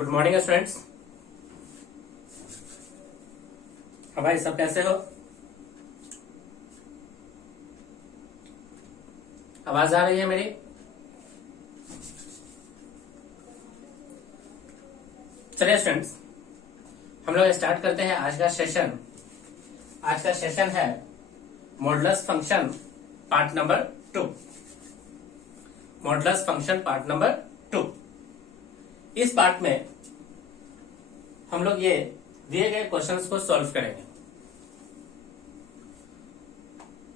Good morning students. अब भाई सब कैसे हो? आवाज आ रही है मेरी? चलिए स्टूडेंट्स, हम लोग स्टार्ट करते हैं आज का सेशन। आज का सेशन है modulus function part number 2। Modulus function part number 2। इस पार्ट में हम लोग ये दिए गए क्वेश्चंस को सॉल्व करेंगे।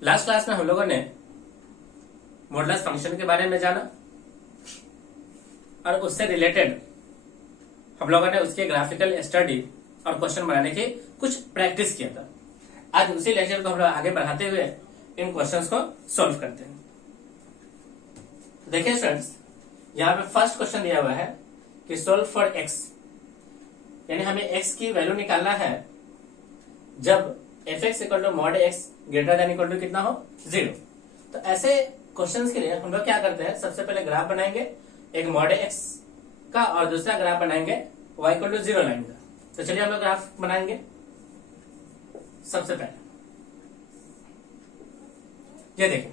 लास्ट क्लास में हम लोगों ने मॉडुलस फंक्शन के बारे में जाना और उससे रिलेटेड हम लोगों ने उसके ग्राफिकल स्टडी और क्वेश्चन बनाने की कुछ प्रैक्टिस किया था। आज उसी लेक्चर को हम लोग आगे बढ़ाते हुए इन क्वेश्चंस को सॉल्व करते हैं। देखिए स्टूडेंट्स, यहाँ पे फर्स्ट क्वेश्चन दिया हुआ है कि सोल्व फॉर एक्स, यानी हमें एक्स की वैल्यू निकालना है जब F X equal to mod x greater than equal to कितना हो 0। तो ऐसे क्वेश्चंस के लिए हम लोग क्या करते हैं, सबसे पहले ग्राफ बनाएंगे एक मॉड एक्स का और दूसरा ग्राफ बनाएंगे y इक्वल टू 0 लाइन का। तो चलिए हम लोग ग्राफ बनाएंगे। सबसे पहले ये देखिए,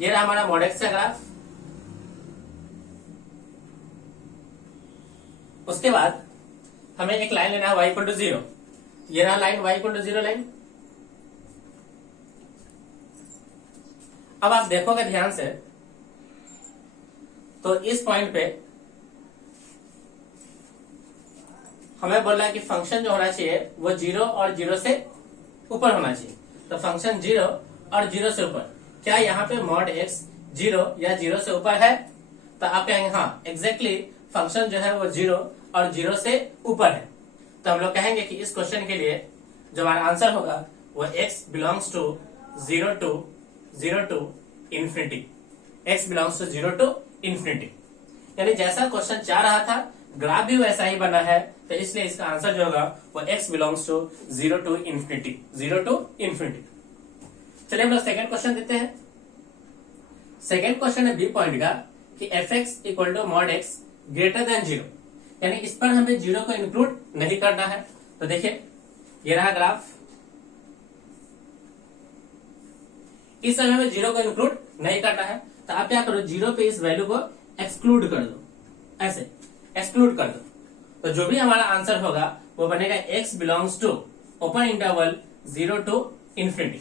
ये रहा हमारा मॉड एक्स का ग्राफ। उसके बाद हमें एक लाइन लेना है y इक्वल टू 0। ये रहा line y equal to 0 line. अब आप देखोगे ध्यान से तो इस पॉइंट पे हमें बोल रहा है कि फंक्शन जो होना चाहिए वो 0 और 0 से ऊपर होना चाहिए। तो फंक्शन 0 और 0 से ऊपर, क्या यहाँ पे मॉड x 0 या 0 से ऊपर है? तो आप कहेंगे हाँ एग्जैक्टली फंक्शन जो है वो 0 और 0 से ऊपर है। तो हम लोग कहेंगे कि इस क्वेश्चन के लिए जो हमारा आंसर होगा वो x belongs to 0 to infinity. x belongs to 0 to infinity, यानी जैसा क्वेश्चन चाह रहा था ग्राफ भी वैसा ही बना है। तो इसलिए इसका आंसर जो होगा वो x belongs to 0 to infinity, 0 to infinity. चलिए हम लोग सेकेंड क्वेश्चन देते हैं। सेकेंड क्वेश्चन है बी पॉइंट का कि F X equal to mod x greater than 0, यानी इस पर हमें 0 को इंक्लूड नहीं करना है। तो देखिए ये रहा ग्राफ, इस समय में 0 को इंक्लूड नहीं करना है। तो आप क्या करो, 0 पे इस वैल्यू को एक्सक्लूड कर दो, ऐसे एक्सक्लूड कर दो। तो जो भी हमारा आंसर होगा वो बनेगा x belongs to open interval 0 to infinity,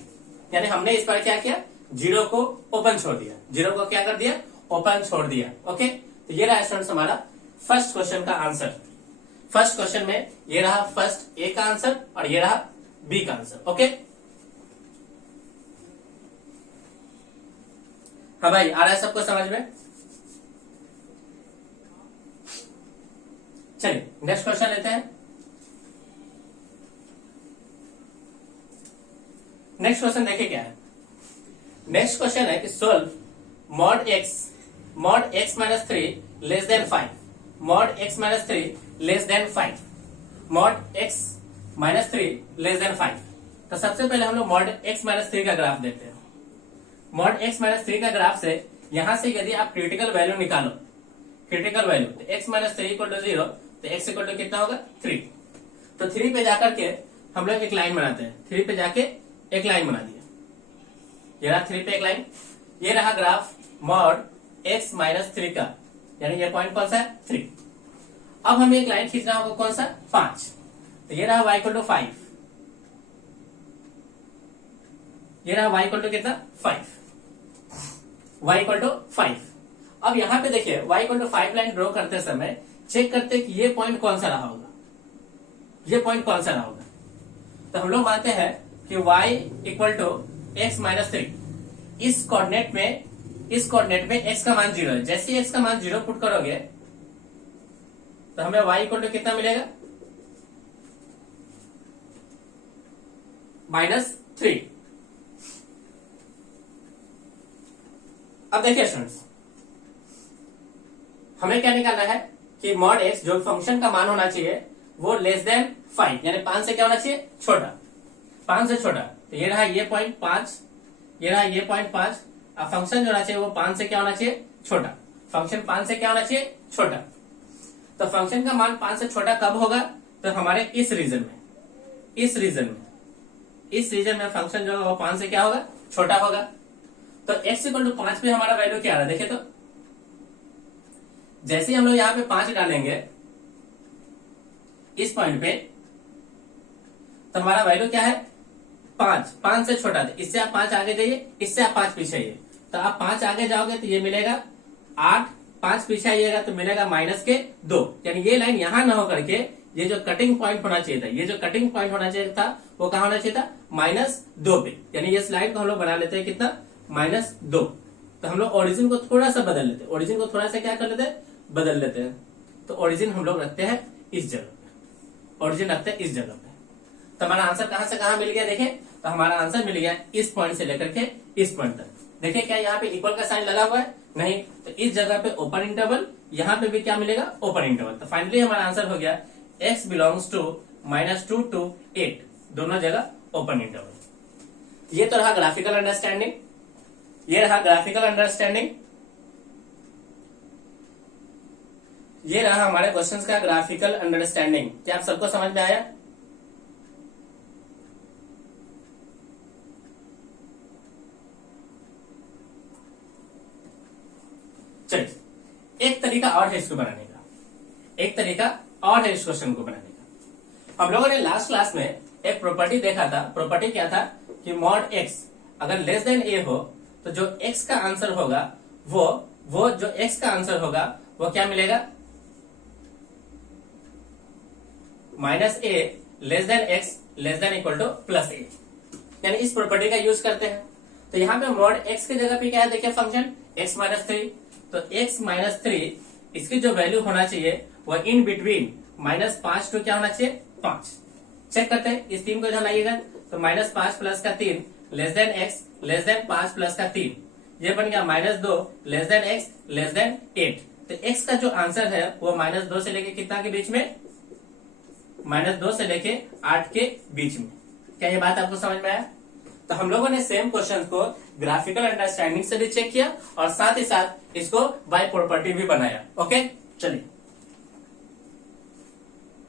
यानी हमने इस पर क्या किया, 0 को ओपन छोड़ दिया, 0 को क्या कर दिया, ओपन छोड़ दिया। ओके, तो ये रहा स्टूडेंट्स हमारा फर्स्ट क्वेश्चन का आंसर। फर्स्ट क्वेश्चन में ये रहा फर्स्ट ए का आंसर और ये रहा बी का आंसर। ओके, हाँ भाई आ रहा है सबको समझ में? चलिए नेक्स्ट क्वेश्चन लेते हैं। नेक्स्ट क्वेश्चन देखिए क्या है। नेक्स्ट क्वेश्चन है कि solve mod x minus 3 less than 5, mod x minus 3 less than 5, mod x minus 3 less than 5। तो सबसे पहले हम लोग मॉड एक्स माइनस 3 का ग्राफ देखते हैं। मॉड एक्स माइनस 3 का ग्राफ से यहां से यदि आप क्रिटिकल वैल्यू निकालो, क्रिटिकल वैल्यू तो एक्स माइनस 3 इक्वल टू 0, तो x इक्वल टू कितना होगा 3। तो 3 पे जाकर के हम लोग एक लाइन बनाते हैं। 3 पे जाके एक लाइन बना दिया, ये रहा 3 पे एक लाइन। ये रहा ग्राफ मॉड x माइनस 3 का, यानी ये पॉइंट कौन सा है 3। अब हमें एक लाइन खींचना होगा कौन सा 5। तो ये रहा y इक्वल टू 5, ये रहा y इक्वल टू कितना 5, y इक्वल टू 5। अब यहां पे देखिए y equal to 5 line draw करते समय चेक करते कि ये पॉइंट कौन सा रहा होगा, ये पॉइंट कौन सा रहा होगा। तो हम लोग मानते हैं कि y equal to X minus 3, इस कोऑर्डिनेट में x का मान 0 है। जैसे ही x का मान 0 पुट करोगे तो हमें y इक्वल टू कितना मिलेगा -3। अब देखिए स्टूडेंट्स, हमें क्या निकालना है कि मॉड एक्स जो फंक्शन का मान होना चाहिए वो लेस देन 5, यानी 5 से क्या होना चाहिए छोटा, 5 से छोटा। तो ये रहा ये पॉइंट 5, ये रहा ये पॉइंट 5। अब फंक्शन जो होना चाहिए वो 5 से क्या होना चाहिए छोटा, फंक्शन 5 से क्या होना चाहिए छोटा। तो फंक्शन का मान 5 से छोटा कब होगा? तो हमारे इस रीजन में फंक्शन जो है वो 5 से क्या होगा? छोटा होगा। तो x इक्वल टू 5 पे हमारा वैल्यू क्या आ रहा है? देखिए तो जैसे ही हम लोग यहाँ पे 5 डालेंगे इस पॉइंट पे, तो हमारा वैल्यू क्या है? 5 से छोटा था। इससे आप 5 आगे जाइए, इससे आप 5 पीछे आइए, तो आप 5 आगे जाओगे तो ये मिलेगा 8, 5 पीछे आइएगा तो मिलेगा -2। यानी ये लाइन यहां ना होकर के ये जो कटिंग पॉइंट होना चाहिए था, वो कहां होना चाहिए था? -2 पे। यानी ये स्लाइड को हम लोग बना लेते हैं कितना? -2। तो हम लोग ओरिजिन को थोड़ा सा बदल लेते हैं, क्या कर लेते हैं? बदल लेते हैं। तो ओरिजिन हम लोग रखते हैं इस जगह पे, तो हमारा आंसर कहां से कहां मिल गया? देखें तो हमारा आंसर मिल गया इस पॉइंट से लेकर के इस पॉइंट तक। देखिए क्या यहाँ पे इक्वल का साइन लगा हुआ है? नहीं। तो इस जगह पे ओपन इंटरवल, यहाँ पे भी क्या मिलेगा? Open interval. तो फाइनली हमारा आंसर हो गया x बिलोंग्स टू -2 to 8, दोनों जगह ओपन इंटरवल। ये तो रहा ग्राफिकल अंडरस्टैंडिंग, ये रहा हमारे क्वेश्चंस का ग्राफिकल अंडरस्टैंडिंग। क्या आप सबको समझ में आया? चलिए, एक तरीका और है इसको बनाने का, इस क्वेश्चन को बनाने का। हम लोगों ने लास्ट क्लास में एक प्रॉपर्टी देखा था। प्रॉपर्टी क्या था? कि मॉड x अगर लेस देन a हो तो जो x का आंसर होगा वो क्या मिलेगा? -a less than x less than equal to +a। यानी इस प्रॉपर्टी का यूज करते हैं। तो यहाँ पे मॉड x की जगह पे क्या है? देखिए फंक्शन x -3, तो x -3 इसकी जो वैल्यू होना चाहिए वह इन बिटवीन -5 टू क्या होना चाहिए? 5। चेक करते हैं, इस 3 को इधर लाइएगा तो -5 प्लस का 3 less than x less then 5 plus का 3, ये बन गया -2 less than x less then 8। तो x का जो आंसर है वो -2 से लेके कितना के बीच में? -2 से लेके 8 के बीच में। क्या ये बात आपको समझ में आया? तो हम लोगों ने सेम क्वेश्चन को ग्राफिकल अंडरस्टैंडिंग से भी चेक किया और साथ ही साथ इसको बाय प्रॉपर्टी भी बनाया। ओके, चलिए,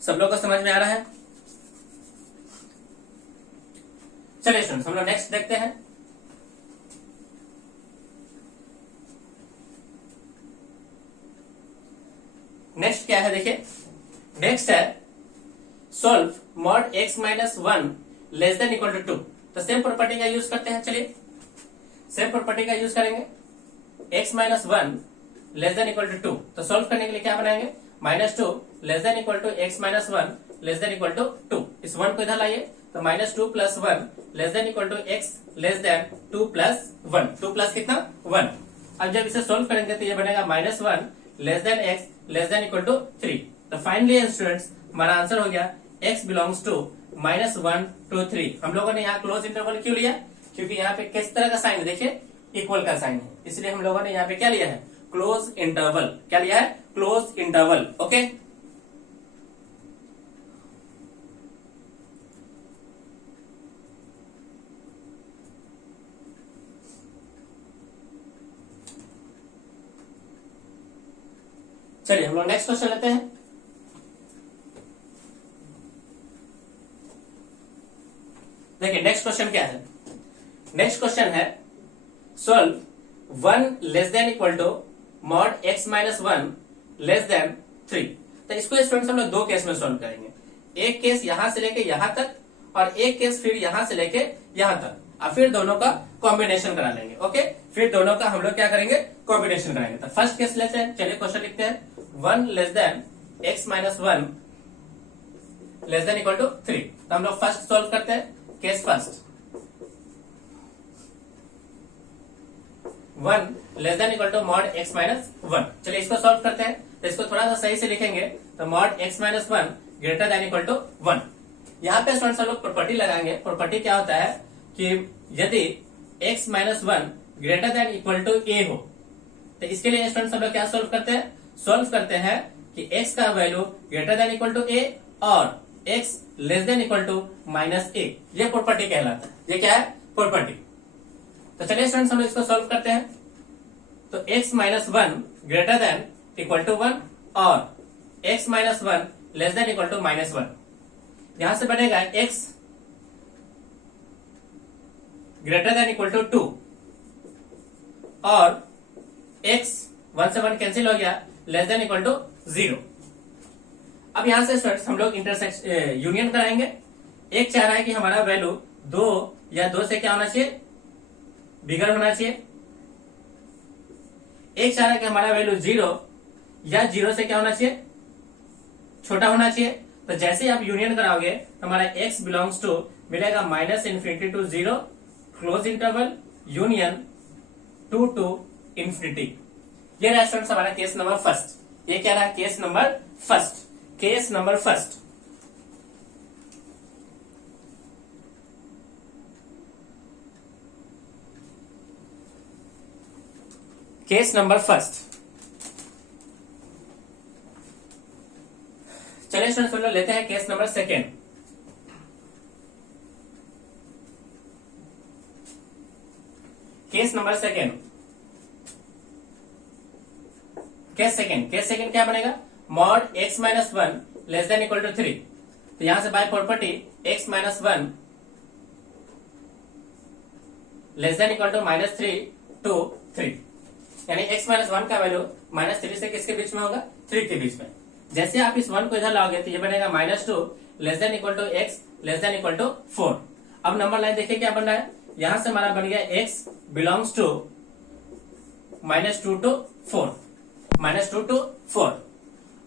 सब लोग को समझ में आ रहा है? चलिए स्टूडेंट्स, हम लोग नेक्स्ट देखते हैं। नेक्स्ट क्या है? देखिए, नेक्स्ट है solve mod x -1 less than equal to 2। तो सेम प्रॉपर्टी का यूज करते हैं। चलिए, सेम प्रॉपर्टी का यूज करेंगे। x -1 less than equal to 2, तो सोल्व करने के लिए क्या बनाएंगे? -2 less than equal to x -1 less than equal to 2। इस 1 को इधर लाइए तो -2 + 1 less than equal to x less than 2 + 1। 2 plus कितना? 1। अब जब इसे सोल्व करेंगे तो ये बनेगा -1 less than x less than equal to 3। तो फाइनली स्टूडेंट्स हमारा आंसर हो गया x बिलोंग्स टू -1 to 3। हम लोगों ने यहाँ क्लोज इंटरवल क्यों लिया? क्योंकि यहाँ पे किस तरह का साइन है? देखिए, इक्वल का साइन है, इसलिए हम लोगों ने यहाँ पे क्या लिया है? Close interval. क्या लिया है? Close interval. ओके, चलिए हम लोग नेक्स्ट क्वेश्चन लेते हैं। देखिए नेक्स्ट क्वेश्चन क्या है? नेक्स्ट क्वेश्चन है solve 1 less than equal to mod x -1 less than 3। तो इसको स्टूडेंट्स हम लोग दो केस में सोल्व करेंगे। एक केस यहां से लेके यहां तक और एक केस फिर यहां से लेके यहां तक, और फिर दोनों का कॉम्बिनेशन करा लेंगे। ओके, फिर दोनों का हम लोग क्या करेंगे? कॉम्बिनेशन कराएंगे। तो फर्स्ट केस लेते हैं। चलिए क्वेश्चन लिखते हैं। 1 less than x -1 less than equal to 3। तो हम लोग फर्स्ट सोल्व करते हैं। Case first, 1 less than equal to mod x -1। चलिए इसको सॉल्व करते हैं। तो इसको थोड़ा सा सही से लिखेंगे तो mod x -1 greater than equal to 1। यहाँ पे स्टूडेंट्स हम लोग प्रॉपर्टी लगाएंगे। प्रॉपर्टी क्या होता है कि यदि x -1 greater than equal to a हो तो इसके लिए स्टूडेंट्स हम लोग क्या सोल्व करते हैं? सोल्व करते हैं कि x का value greater than equal to a और x less than equal to -a। ये प्रॉपर्टी कहलाता है। ये क्या है? प्रॉपर्टी। तो चलिए स्टूडेंट्स हम इसको सोल्व करते हैं। तो x -1 greater than equal to 1 और x minus one less than equal to minus one. यहां से बनेगा x greater than equal to two और x वन से वन कैंसिल हो गया less than equal to zero. अब यहां से स्टूडेंट्स हम लोग इंटरसेक्शन यूनियन कराएंगे। एक चाह रहा है कि हमारा वैल्यू दो या दो से क्या होना चाहिए, बिगर होना चाहिए। एक चाह रहा है कि हमारा वैल्यू जीरो या जीरो से क्या होना चाहिए, छोटा होना चाहिए। तो जैसे ही आप यूनियन कराओगे तो हमारा x बिलोंग्स टू मिलेगा minus infinity to zero close interval union to two infinity. ये रहा स्टूडेंट्स हमारा केस नंबर फर्स्ट। ये क्या रहा, case number first. Case number first, case number first. चलिए स्टूडेंट्स हम लोग लेते हैं case number second. Case number second, case second क्या बनेगा, mod x minus one less than equal to three. तो यहां से by property x minus one less than equal to minus three to three, यानी x माइनस वन का value minus three से किसके बीच में होगा, थ्री के बीच में। जैसे आप इस वन को इधर लाओगे तो ये बनेगा minus two less than equal to X less than equal to four. अब नंबर लाइन देखिए क्या बन रहा है, यहां से हमारा बन गया x belongs to minus two to four, minus two to four.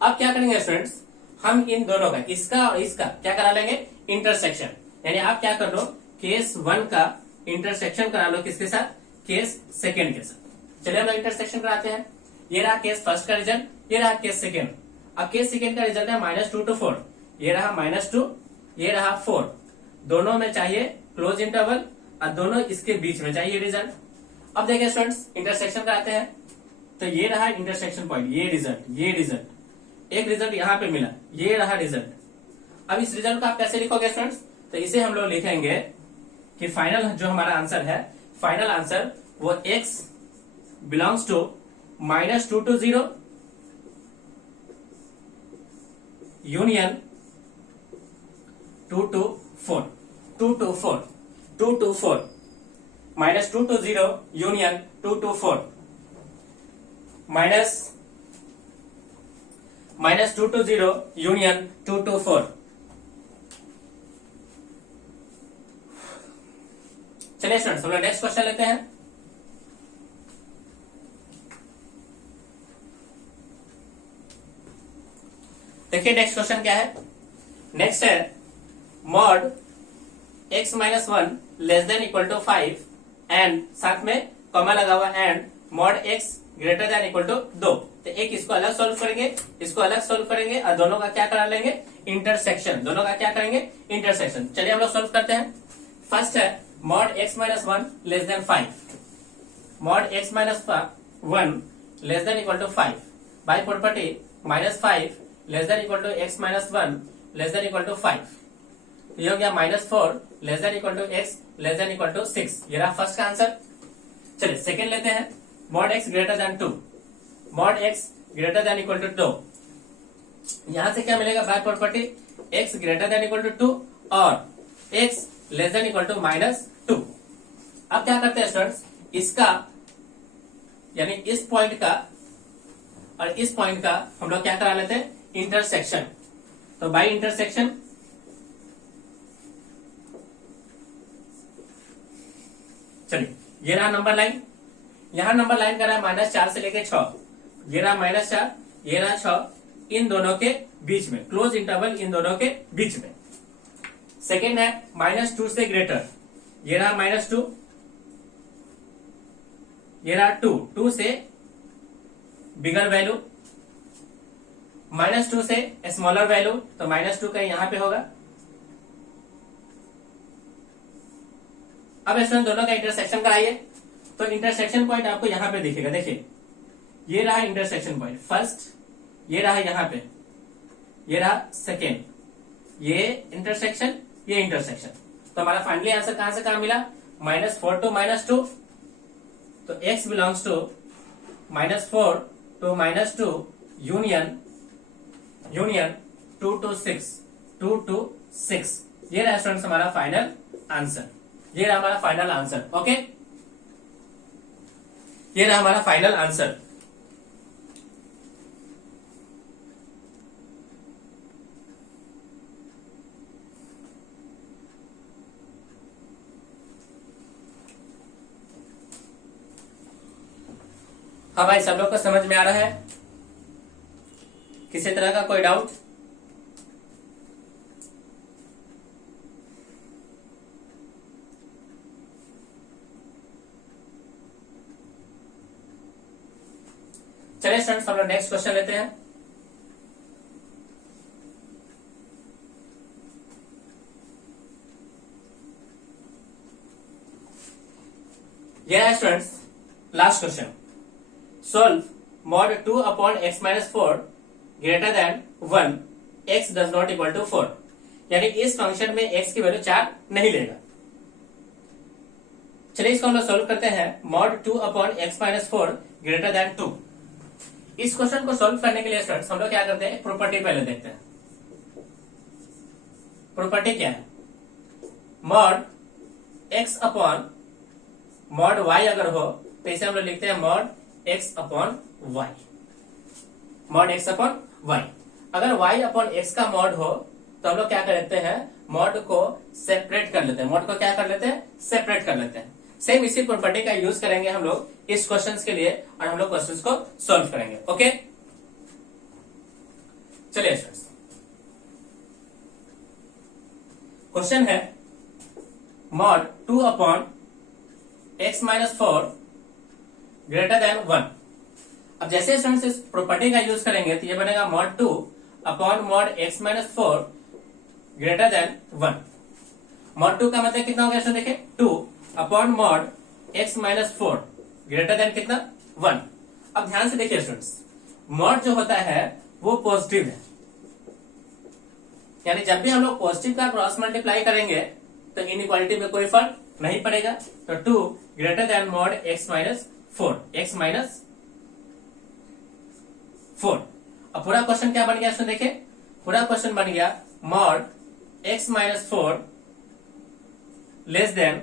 अब क्या करेंगे स्टूडेंट्स, हम इन दोनों का, इसका और इसका क्या करा लेंगे, इंटरसेक्शन। यानी आप क्या कर लो, केस वन का इंटरसेक्शन करा लो किसके साथ, केस सेकेंड के साथ। चलिए हम लोग इंटरसेक्शन कराते हैं। ये रहा केस फर्स्ट का रिजल्ट, ये रहा केस सेकेंड। अब केस सेकेंड का रिजल्ट है माइनस टू टू फोर, ये रहा माइनस टू, ये रहा फोर। दोनों में चाहिए क्लोज इंटरवल और दोनों इसके बीच में चाहिए रिजल्ट। अब देखिए स्टूडेंट्स इंटरसेक्शन कराते हैं। तो ये रहा इंटरसेक्शन पॉइंट, ये रिजल्ट, एक रिजल्ट यहां पे मिला, ये रहा रिजल्ट। अब इस रिजल्ट को आप कैसे लिखोगे स्टूडेंट्स, तो इसे हम लोग लिखेंगे कि फाइनल जो हमारा आंसर है, फाइनल आंसर वो x belongs to minus two to zero union to to four, two to four, two to four, minus two to zero union to to four, minus two to zero union to to four. चलिए students हम लोग next question लेते हैं। देखिए next question क्या है, next है mod x minus one less than equal to five and साथ में कॉमा लगा हुआ and mod x greater than equal to दो। तो एक इसको अलग सोल्व करेंगे, इसको अलग सोल्व करेंगे और दोनों का क्या करा लेंगे, इंटरसेक्शन। दोनों का क्या करेंगे, इंटरसेक्शन। चलिए हम लोग सोल्व करते हैं। फर्स्ट है mod x minus one less than five, mod x minus one less than equal to five by property minus five less than equal to x minus one less than equal to five. ये हो गया minus four less than equal to x less than equal to six. ये रहा first का answer. चलिए second लेते हैं, mod x greater than two, mod x greater than equal to two. यहां से क्या मिलेगा, by property x greater than equal to two और x less than equal to minus two. अब क्या करते हैं स्टूडेंट्स, इसका यानी इस पॉइंट का और इस पॉइंट का हम लोग क्या करा लेते हैं, इंटरसेक्शन। तो बाय इंटरसेक्शन चलिए ये रहा नंबर लाइन, यहां नंबर लाइन का रहा है माइनस चार से लेके छह, ये रहा माइनस चार, ये रहा छह, इन दोनों के बीच में क्लोज इंटरवल, इन दोनों के बीच में। सेकेंड है माइनस टू से ग्रेटर, ये रहा माइनस टू, ये रहा टू, टू से बिगर वैल्यू, माइनस टू से स्मॉलर वैल्यू, तो माइनस टू का यहां पे होगा। अब स्टूडेंट दोनों का इंटरसेक्शन कराइए। तो इंटरसेक्शन पॉइंट आपको यहां पे दिखेगा, देखिए ये रहा इंटरसेक्शन पॉइंट फर्स्ट, ये रहा यहां पे, ये रहा सेकेंड, ये इंटरसेक्शन, ये इंटरसेक्शन। तो हमारा फाइनली आंसर कहां से कहां मिला, minus four to minus two. तो x belongs to minus four to minus two union union 2 to 6, 2 to 6। ये रहा स्टूडेंट्स हमारा फाइनल आंसर, ये रहा हमारा फाइनल आंसर। ओके, ये रहा हमारा फाइनल आंसर। हाँ भाई, सब लोग को समझ में आ रहा है? किसी तरह का कोई डाउट? चलिए स्टूडेंट्स, हम लोग नेक्स्ट क्वेश्चन लेते हैं। यह है students last question. Solve mod 2/x-4 greater than 1, x does not equal to 4। यानी इस फंक्शन में x की वैल्यू 4 नहीं लेगा। चलिए इसको हम लोग सोल्व करते हैं। Mod 2/x-4 greater than 2। इस क्वेश्चन को सोल्व करने के लिए स्टूडेंट्स हम लोग क्या करते हैं, प्रॉपर्टी पहले देखते हैं। प्रॉपर्टी क्या है? Mod x upon mod y अगर हो तो इसे हम लोग लिखते हैं mod x upon y। Mod x upon y। अगर y अपॉन x का मॉड हो तो हम लोग क्या कर लेते हैं, मॉड को सेपरेट कर लेते हैं। मॉड को क्या कर लेते हैं, सेपरेट कर लेते हैं। सेम इसी प्रॉपर्टी का यूज करेंगे हम लोग इस क्वेश्चन के लिए और हम लोग क्वेश्चन को सॉल्व करेंगे। ओके, चलिए स्टूडेंट्स, क्वेश्चन है मॉड 2/x-4 ग्रेटर देन 1। अब जैसे स्टूडेंट्स इस प्रॉपर्टी का यूज करेंगे तो ये बनेगा mod 2/x-4 greater than 1। Mod 2 का मतलब कितना हो गया स्टूडेंट, देखिए 2/mod x-4 ग्रेटर देन कितना, 1। अब ध्यान से देखिए स्टूडेंट्स, मॉड जो होता है वो पॉजिटिव है, यानी जब भी हम लोग पॉजिटिव का क्रॉस मल्टीप्लाई करेंगे तो इनइक्वालिटी में कोई फर्क नहीं पड़ेगा। तो 2 greater then mod x-4, x-4। अब पूरा क्वेश्चन क्या बन गया स्टूडेंट, देखिए पूरा क्वेश्चन बन गया मॉड x-4 लेस देन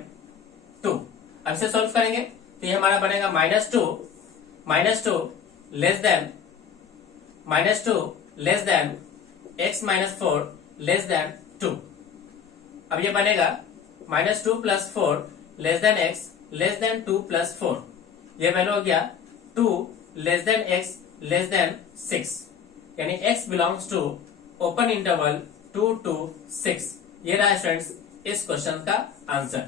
2। अब इसे सोल्व करेंगे तो ये हमारा बनेगा -2 less then x-4 less than 2। अब ये बनेगा -2 + 4 less than x less than 2 + 4। ये वैल्यू हो गया 2 less than x less than 6। यानी x belongs to open interval 2 to 6। ये रहा स्टूडेंट्स इस क्वेश्चन का आंसर,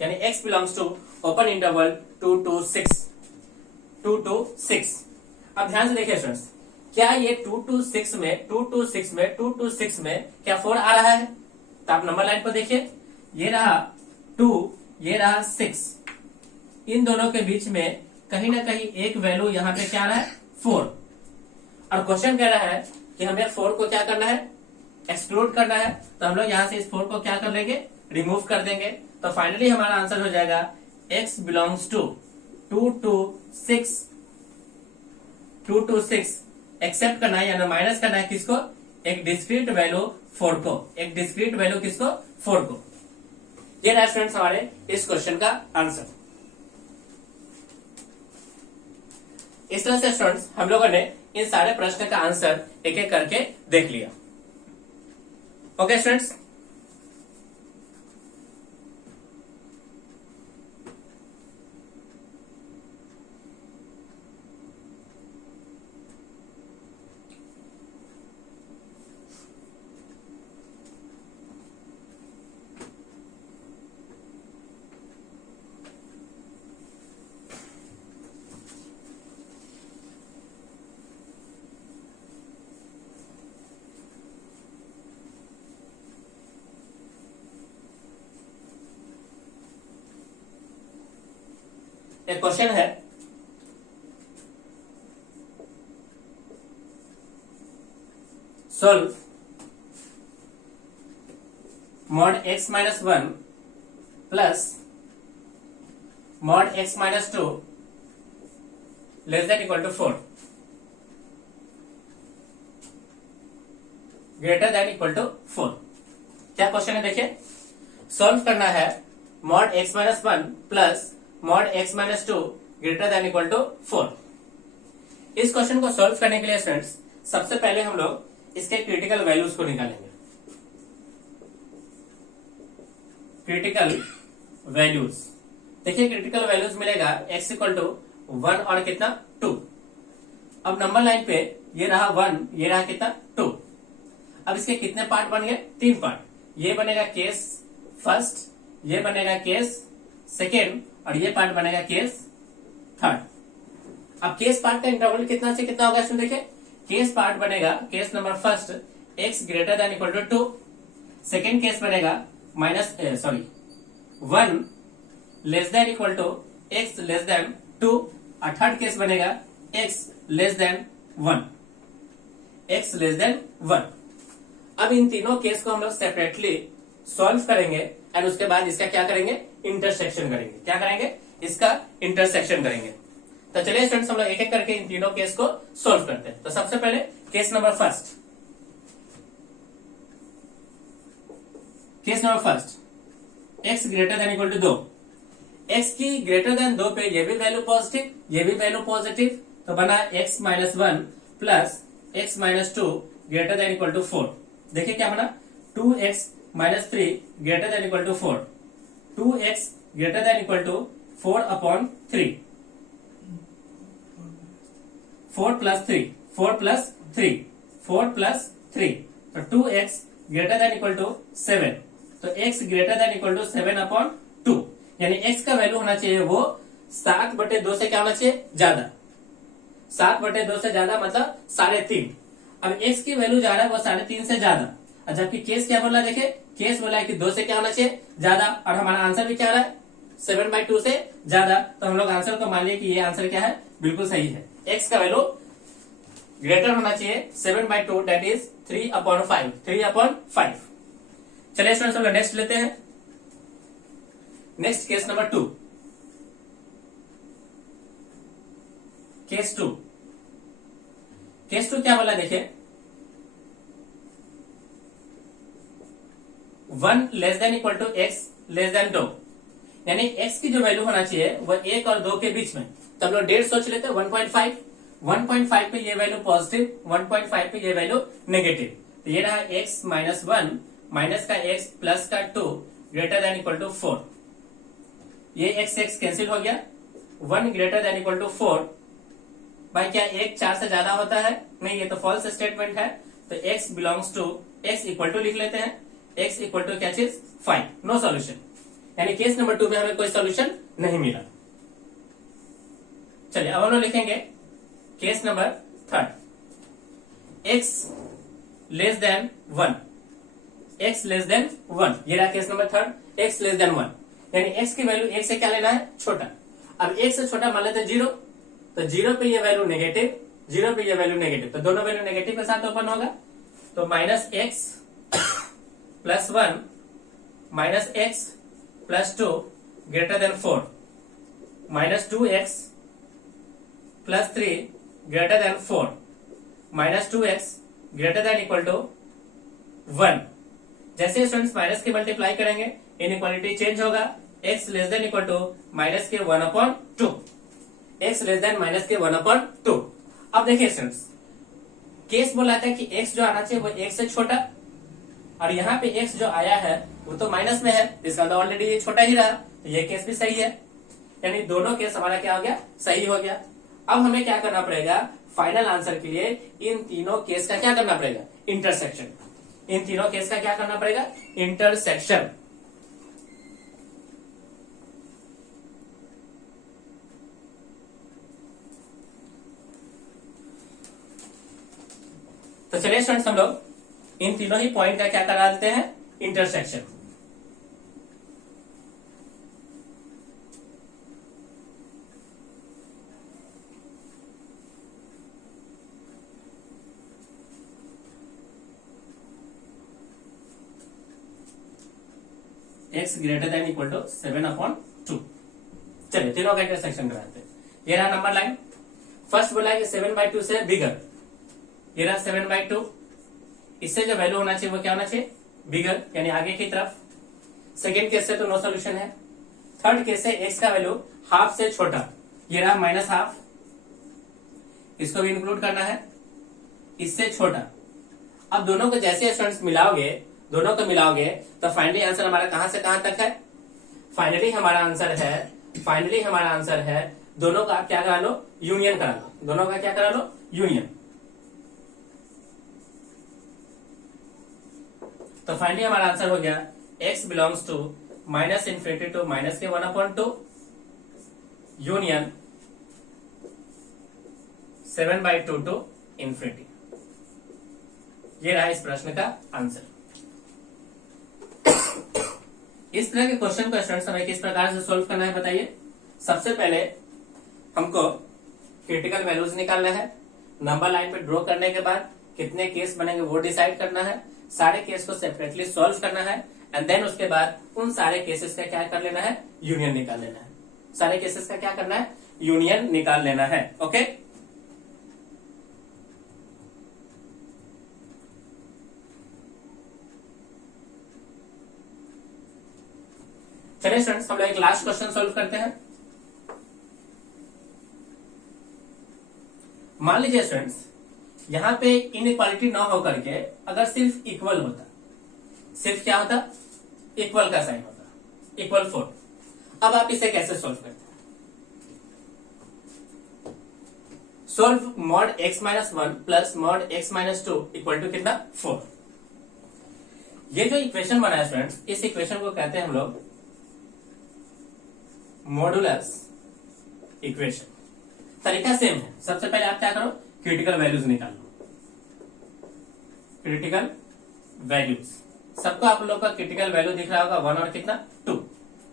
यानी x belongs to open interval 2 to 6। अब ध्यान से देखिए स्टूडेंट्स, क्या ये 2 to 6 में क्या 4 आ रहा है? तो आप नंबर लाइन पर देखिए, ये रहा 2, ये रहा 6। इन दोनों के बीच में कहीं ना कहीं एक वैल्यू यहाँ पे क्या आ रहा है, 4। और क्वेश्चन कह रहा है कि हमें 4 को क्या करना है, एक्सक्लूड करना है। तो हम लोग यहाँ से इस 4 को क्या कर लेंगे, रिमूव कर देंगे। तो फाइनली हमारा आंसर हो जाएगा x belongs to 2 to 6 except करना है यानी माइनस करना है किसको, एक डिस्क्रीट वैल्यू 4 को, एक डिस्क्रीट वैल्यू किसको, 4 को। ये रहा स्टूडेंट्स हमारे इस क्वेश्चन का आंसर। इस तरह से स्टूडेंट्स हम लोगों ने इन सारे प्रश्न का आंसर एक एक करके देख लिया। ओके स्टूडेंट्स, एक क्वेश्चन है solve mod x-1 plus mod x-2 less than equal to 4। Greater than equal to 4। क्या क्वेश्चन है देखिए, सॉल्व करना है mod x minus 1 plus mod x minus 2 greater than equal to 4। इस क्वेश्चन को solve करने के लिए स्टूडेंट्स सबसे पहले हम लोग इसके क्रिटिकल वैल्यूज को निकालेंगे। क्रिटिकल वैल्यूज देखिए, क्रिटिकल वैल्यूज मिलेगा x इक्वल टू 1 और कितना 2। अब नंबर लाइन पे ये रहा 1, ये रहा कितना 2। अब इसके कितने पार्ट बन गए, 3 पार्ट। ये बनेगा केस फर्स्ट, ये बनेगा केस सेकेंड और ये पार्ट बनेगा केस थर्ड। अब केस पार्ट का इंटरवल कितना से कितना होगा स्टूडेंट, देखिए केस पार्ट बनेगा case number first x greater than equal to 2, second case बनेगा one less than equal to x less than 2 और थर्ड केस बनेगा x less than 1, x less than 1। अब इन तीनों केस को हम लोग सेपरेटली सॉल्व करेंगे एंड उसके बाद इसका क्या करेंगे, इंटरसेक्शन करेंगे। क्या करेंगे, इसका इंटरसेक्शन करेंगे। तो चलिए स्टूडेंट्स हम लोग एक एक करके इन तीनों केस को सॉल्व करते हैं। तो सबसे पहले case number first, case number first x greater than equal to 2। x की ग्रेटर देन 2 पे ये भी वैल्यू पॉजिटिव, ये भी वैल्यू पॉजिटिव, तो बना x minus 1 plus x minus 2 greater than equal to 4। देखिए क्या बना, 2x minus 3 greater than equal to 4, 2x greater than equal to 4 upon 3, 4 plus 3, 4 plus 3, 4 plus 3, तो 2x greater than equal to 7, तो x greater than equal to 7 upon 2, यानी x का value होना चाहिए वो 7/2 से क्या होना चाहिए, ज्यादा। 7/2 से ज्यादा मतलब 3.5। अब x की वैल्यू जा रहा है वो 3.5 से ज्यादा, और जबकि केस क्या बोला, देखे केस बोला है कि 2 से क्या होना चाहिए, ज्यादा, और हमारा आंसर भी क्या रहा है 7/2 से ज्यादा। तो हम लोग आंसर को मान लिए कि ये आंसर क्या है, बिल्कुल सही है। x का वैल्यू ग्रेटर होना चाहिए 7/2, दैट इज 3/5, 3/5। चलिए स्टूडेंट्स हम लोग नेक्स्ट लेते हैं। Next case number 2, case 2। Case 2 क्या बोला, देखिए 1 less than equal to x less than 2, यानी x की जो वैल्यू होना चाहिए वो 1 और 2 के बीच में। तो हम लोग 1.5 सोच लेते हैं, 1.5, 1.5 पे ये वैल्यू पॉजिटिव, 1.5 पे ये वैल्यू नेगेटिव। तो ये रहा x माइनस 1 माइनस का x प्लस का 2 ग्रेटर देन इक्वल टू 4। ये x कैंसिल हो गया, 1 ग्रेटर देन इक्वल टू 4 भाई क्या 1 4 से ज्यादा होता है, नहीं, ये तो फॉल्स स्टेटमेंट है। तो x belongs to x equal to लिख लेते हैं, x इक्वल टू क्या चीज 5, नो सॉल्यूशन, यानी केस नंबर 2 में हमें कोई सॉल्यूशन नहीं मिला। चलिए अब हम लोग लिखेंगे case number third, x less than 1, x less than 1, ये रहा case number third, x less than 1, यानी x की वैल्यू 1 से क्या लेना है, छोटा। अब 1 से छोटा मान लेते हैं 0, तो 0 पे ये वैल्यू नेगेटिव, 0 पे ये वैल्यू नेगेटिव, तो दोनों वैल्यू नेगेटिव के साथ ओपन होगा। तो minus x plus 1 minus x plus 2 greater than 4, minus 2x plus 3 greater than 4, minus 2x greater than equal to 1। जैसे स्टूडेंट्स माइनस के मल्टीप्लाई करेंगे इनइक्वालिटी चेंज होगा, x less than equal to minus के 1/2, x less then minus के 1/2। अब देखिए students, case बोला था कि x जो आना चाहिए वो 1 से छोटा, और यहाँ पे x जो आया है वो तो माइनस में है, इसका तो ऑलरेडी ये छोटा ही रहा, तो ये केस भी सही है, यानी दोनों केस हमारा क्या हो गया, सही हो गया। अब हमें क्या करना पड़ेगा, फाइनल आंसर के लिए इन तीनों केस का क्या करना पड़ेगा, इंटरसेक्शन। इन तीनों केस का क्या करना पड़ेगा, इंटरसेक्शन। तो चलिए स्टूडेंट्स हम लोग इन तीनों ही पॉइंट का क्या करा देते हैं, intersection. x greater than equal to 7/2। चलिए तीनों का इंटरसेक्शन कराते हैं। ये रहा नंबर लाइन, फर्स्ट बोला है कि 7/2 से बिगर, ये रहा 7/2, इससे जो वैल्यू होना चाहिए वो क्या होना चाहिए, बिगर, यानी आगे की तरफ। सेकेंड केस से तो नो सोल्यूशन है। थर्ड केस से एक्स का वैल्यू हाफ से छोटा, ये रहा माइनस हाफ, इसको भी इंक्लूड करना है, इससे छोटा। अब दोनों को जैसे स्टूडेंट्स मिलाओगे, दोनों को मिलाओगे तो फाइनली आंसर हमारा कहां से कहां तक है, फाइनली हमारा आंसर है दोनों का आप क्या करा लो, यूनियन करा लो, दोनों का क्या करा लो, यूनियन। तो फाइनली हमारा आंसर हो गया x belongs to minus infinity to minus के 1/2 यूनियन 7/2 टू इन्फिनिटी। ये रहा इस प्रश्न का आंसर। इस तरह के क्वेश्चन को स्टूडेंट्स हमें किस प्रकार से सोल्व करना है बताइए। सबसे पहले हमको क्रिटिकल वैल्यूज निकालना है, नंबर लाइन पे ड्रॉ करने के बाद कितने केस बनेंगे वो डिसाइड करना है, सारे केस को सेपरेटली सॉल्व करना है, एंड देन उसके बाद उन सारे केसेस का क्या कर लेना है, यूनियन निकाल लेना है। सारे केसेस का क्या करना है, यूनियन निकाल लेना है। ओके, चलिए स्टूडेंट्स हम लोग एक लास्ट क्वेश्चन सॉल्व करते हैं। मान लीजिए स्टूडेंट्स यहां पे इनइक्वालिटी ना होकर के अगर सिर्फ इक्वल होता, सिर्फ क्या होता, इक्वल का साइन होता, इक्वल 4। अब आप इसे कैसे सोल्व करते हैं, solve mod x minus 1 plus mod x minus 2 equal to कितना, 4। ये जो इक्वेशन बना है स्टूडेंट्स, इस इक्वेशन को कहते हैं हम लोग मॉडुलस इक्वेशन। तरीका सेम है। सबसे पहले आप क्या करो, क्रिटिकल वैल्यूज निकालो, क्रिटिकल वैल्यूज। सबको आप लोग का क्रिटिकल वैल्यू दिख रहा होगा 1 और कितना 2।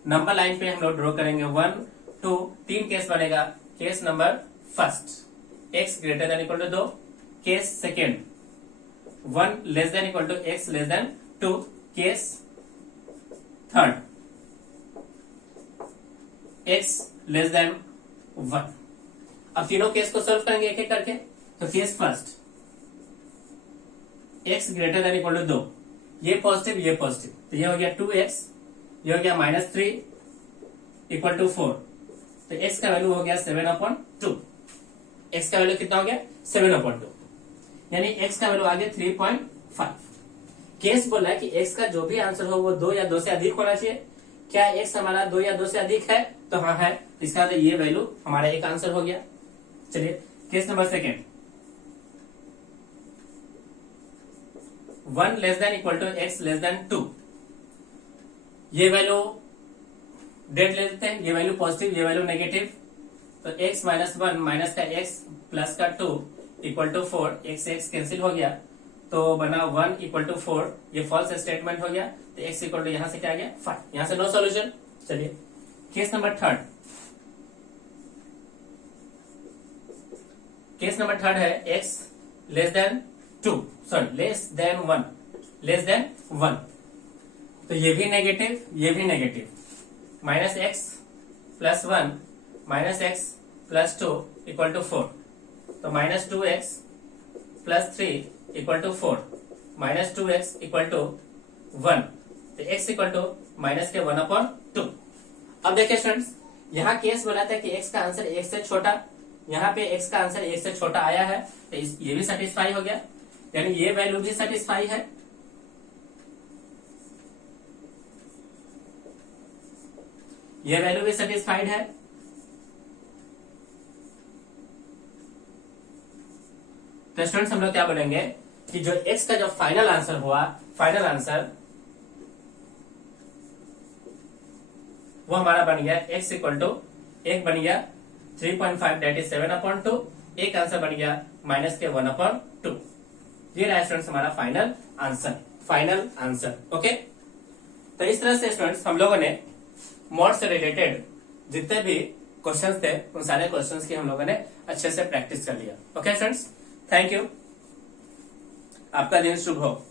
नंबर लाइन पे हम लोग ड्रॉ करेंगे 1 2, 3 केस बनेगा। Case number first x greater than equal to 2, case second 1 less than equal to x less than 2, case third x less than 1। अब तीनों केस को सॉल्व करेंगे एक एक करके। तो case first x greater than equal to 2, ये positive ये पॉजिटिव, तो ये हो गया 2x, ये हो गया -3 इक्वल टू 4। तो x का वैल्यू हो गया 7/2। x का वैल्यू कितना हो गया, 7/2, यानी x का वैल्यू आ गया 3.5। केस बोला है कि x का जो भी आंसर हो वो 2 या 2 से अधिक होना चाहिए। क्या x हमारा 2 या 2 से अधिक है, तो हाँ है, इसका मतलब ये वैल्यू हमारा एक आंसर हो गया। चलिए case number second 1 less than equal to x less than 2, ये वैल्यू डेट ले लेते हैं, ये वैल्यू पॉजिटिव ये वैल्यू नेगेटिव। तो x माइनस 1 माइनस का x प्लस का 2 इक्वल टू 4, x से x कैंसिल हो गया तो बना 1 इक्वल टू 4, ये फॉल्स स्टेटमेंट हो गया। तो x इक्वल टू यहां से क्या आ गया 5, यहां से नो सॉल्यूशन। चलिए case number third, case number third है x less than 2, sorry less than 1, less than 1। तो ये भी नेगेटिव ये भी negative, minus x plus 1 minus x plus 2 equal to 4। तो minus 2x plus 3 equal to 4, minus 2x equal to 1। तो x equal to minus के 1/2। अब देखिए स्टूडेंट्स, यहाँ केस बोला था कि x का आंसर 1 से छोटा, यहाँ पे x का आंसर 1 से छोटा आया है, तो ये भी सेटिस्फाई हो गया, यानी ये वैल्यू भी सेटिस्फाई है। ये वैल्यू भी सेटिस्फाइड है। तो स्टूडेंट्स हम लोग क्या बोलेंगे कि जो x का जो फाइनल आंसर हुआ, फाइनल आंसर वो हमारा बन गया x इक्वल टू एक बन गया 3.5 डेट इज 7/2, एक आंसर बन गया माइनस के 1/2। ये रहा स्टूडेंट्स हमारा final answer, final answer. Okay, तो इस तरह से स्टूडेंट्स हम लोगों ने मॉड से रिलेटेड जितने भी क्वेश्चंस थे उन सारे क्वेश्चंस की हम लोगों ने अच्छे से प्रैक्टिस कर लिया। ओके स्टूडेंट्स, थैंक यू, आपका दिन शुभ हो।